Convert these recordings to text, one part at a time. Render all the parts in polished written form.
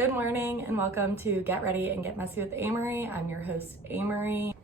Good morning and welcome to Get Ready and Get Messy with Amory. I'm your host, Amory.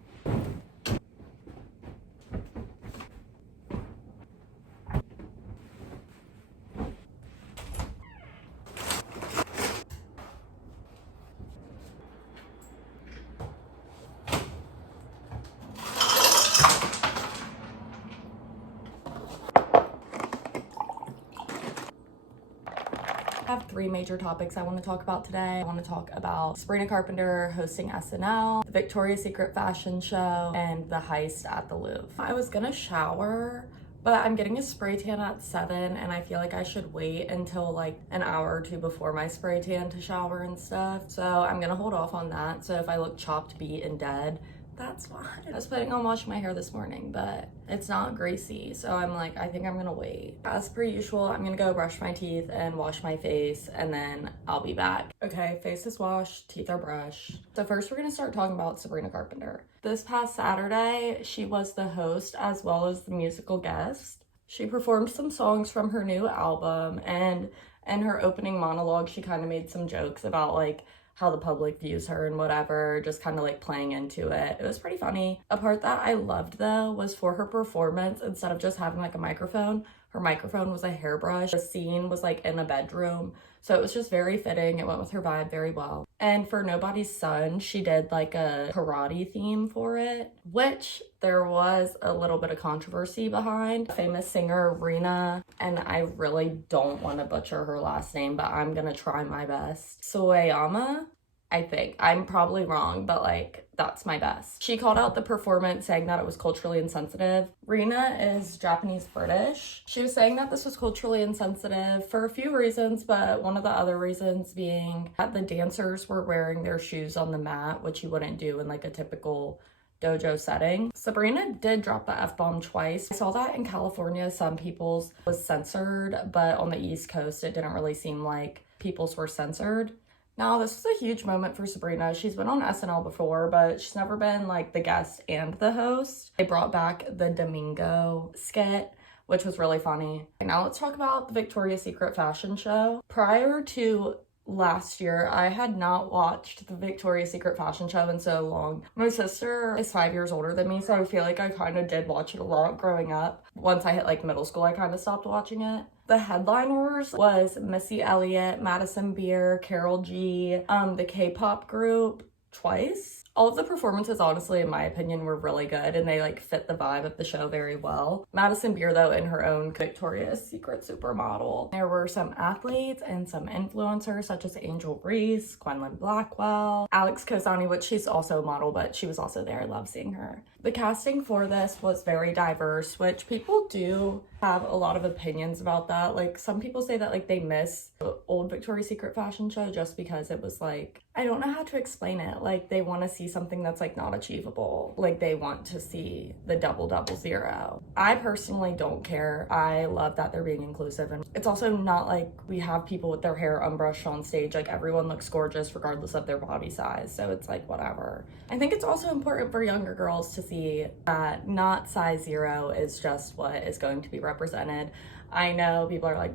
I have three major topics I want to talk about today. I want to talk about Sabrina Carpenter hosting SNL, the Victoria's Secret fashion show, and the heist at the Louvre. I was gonna shower, but I'm getting a spray tan at 7 and I feel like I should wait until like an hour or two before my spray tan to shower and stuff. So I'm gonna hold off on that. So if I look chopped, beat, and dead, that's fine. I was planning on washing my hair this morning, but it's not greasy. So I'm like, I think I'm gonna wait. As per usual, I'm gonna go brush my teeth and wash my face and then I'll be back. Okay, face is washed, teeth are brushed. So first we're gonna start talking about Sabrina Carpenter. This past Saturday, she was the host as well as the musical guest. She performed some songs from her new album, and in her opening monologue, she kind of made some jokes about like how the public views her and whatever, just kind of like playing into it. It was pretty funny. A part that I loved though was for her performance, instead of just having like a microphone, her microphone was a hairbrush. The scene was like in a bedroom, so it was just very fitting. It went with her vibe very well. And for Nobody's Son, she did like a karate theme for it, which there was a little bit of controversy behind. Famous singer Rena, and I really don't want to butcher her last name, but I'm gonna try my best. Soyama, I think. I'm probably wrong, but like, that's my best. She called out the performance, saying that it was culturally insensitive. Rena is Japanese-British. She was saying that this was culturally insensitive for a few reasons, but one of the other reasons being that the dancers were wearing their shoes on the mat, which you wouldn't do in like a typical dojo setting. Sabrina did drop the F-bomb twice. I saw that in California, some people's was censored, but on the East Coast, it didn't really seem like people's were censored. Now, this was a huge moment for Sabrina. She's been on SNL before, but she's never been like the guest and the host. They brought back the Domingo skit, which was really funny. Now let's talk about the Victoria's Secret fashion show. Prior to last year, I had not watched the Victoria's Secret fashion show in so long. My sister is 5 years older than me, so I feel like I kind of did watch it a lot growing up. Once I hit like middle school, I kind of stopped watching it. The headliners was Missy Elliott, Madison Beer, Karol G, the K-pop group Twice. All of the performances, honestly, in my opinion, were really good and they like fit the vibe of the show very well. Madison Beer, though, in her own Victoria's Secret supermodel. There were some athletes and some influencers such as Angel Reese, Gwendolyn Blackwell, Alex Kosani, which she's also a model, but she was also there. I love seeing her. The casting for this was very diverse, which people do have a lot of opinions about that. Like, some people say that like they miss the old Victoria's Secret fashion show just because it was like, I don't know how to explain it. Like, they want to see something that's like not achievable. Like, they want to see the double zero. I personally don't care. I love that they're being inclusive, and it's also not like we have people with their hair unbrushed on stage. Like, everyone looks gorgeous regardless of their body size, so it's like whatever. I think it's also important for younger girls to see that not size 0 is just what is going to be represented. I know people are like,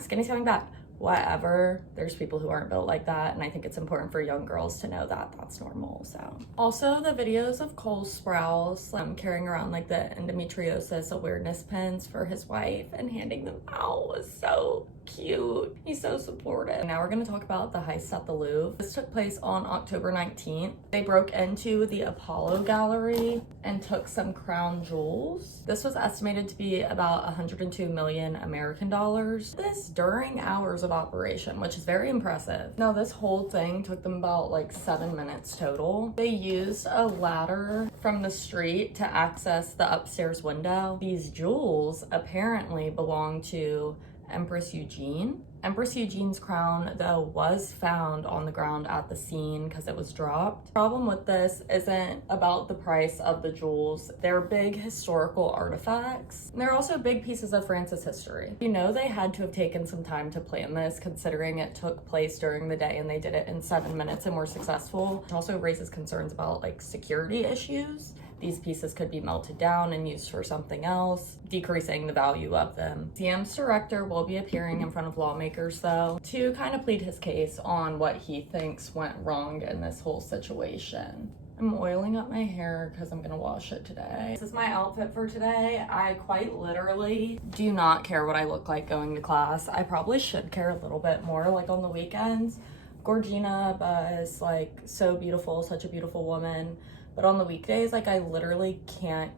skinny selling bad. Whatever, there's people who aren't built like that, and I think it's important for young girls to know that that's normal. So also the videos of Cole Sprouse carrying around like the endometriosis awareness pins for his wife and handing them out was so cute. He's so supportive. Now we're going to talk about the heist at the Louvre. This took place on October 19th. They broke into the Apollo Gallery and took some crown jewels. This was estimated to be about 102 million American dollars. This during hours of operation, which is very impressive. Now this whole thing took them about like 7 minutes total. They used a ladder from the street to access the upstairs window. These jewels apparently belong to Empress Eugenie. Empress Eugenie's crown, though, was found on the ground at the scene because it was dropped. The problem with this isn't about the price of the jewels. They're big historical artifacts. And they're also big pieces of France's history. You know, they had to have taken some time to plan this, considering it took place during the day and they did it in 7 minutes and were successful. It also raises concerns about like security issues. these pieces could be melted down and used for something else, decreasing the value of them. CM's director will be appearing in front of lawmakers though to kind of plead his case on what he thinks went wrong in this whole situation. I'm oiling up my hair because I'm gonna wash it today. This is my outfit for today. I quite literally do not care what I look like going to class. I probably should care a little bit more, like on the weekends. Gorgina is like so beautiful, such a beautiful woman. But on the weekdays, like I literally can't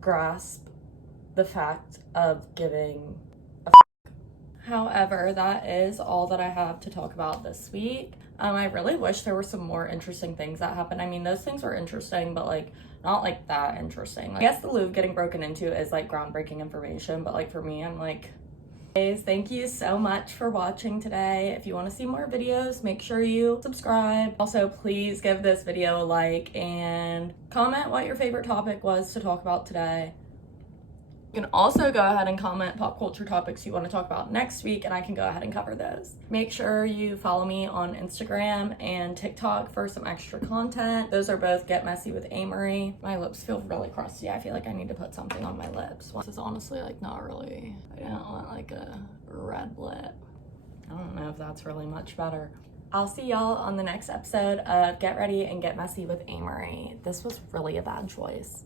grasp the fact of giving a However, that is all that I have to talk about this week. I really wish there were some more interesting things that happened. I mean, those things were interesting, but like not like that interesting. Like, I guess the Louvre getting broken into is like groundbreaking information, but like for me, I'm like, guys, thank you so much for watching today. If you want to see more videos, make sure you subscribe. Also, please give this video a like and comment what your favorite topic was to talk about today. You can also go ahead and comment pop culture topics you want to talk about next week, and I can go ahead and cover those. Make sure you follow me on Instagram and TikTok for some extra content. Those are both Get Messy with Amory. My lips feel really crusty. I feel like I need to put something on my lips. This is honestly like not really, I don't want like a red lip. I don't know if that's really much better. I'll see y'all on the next episode of Get Ready and Get Messy with Amory. This was really a bad choice.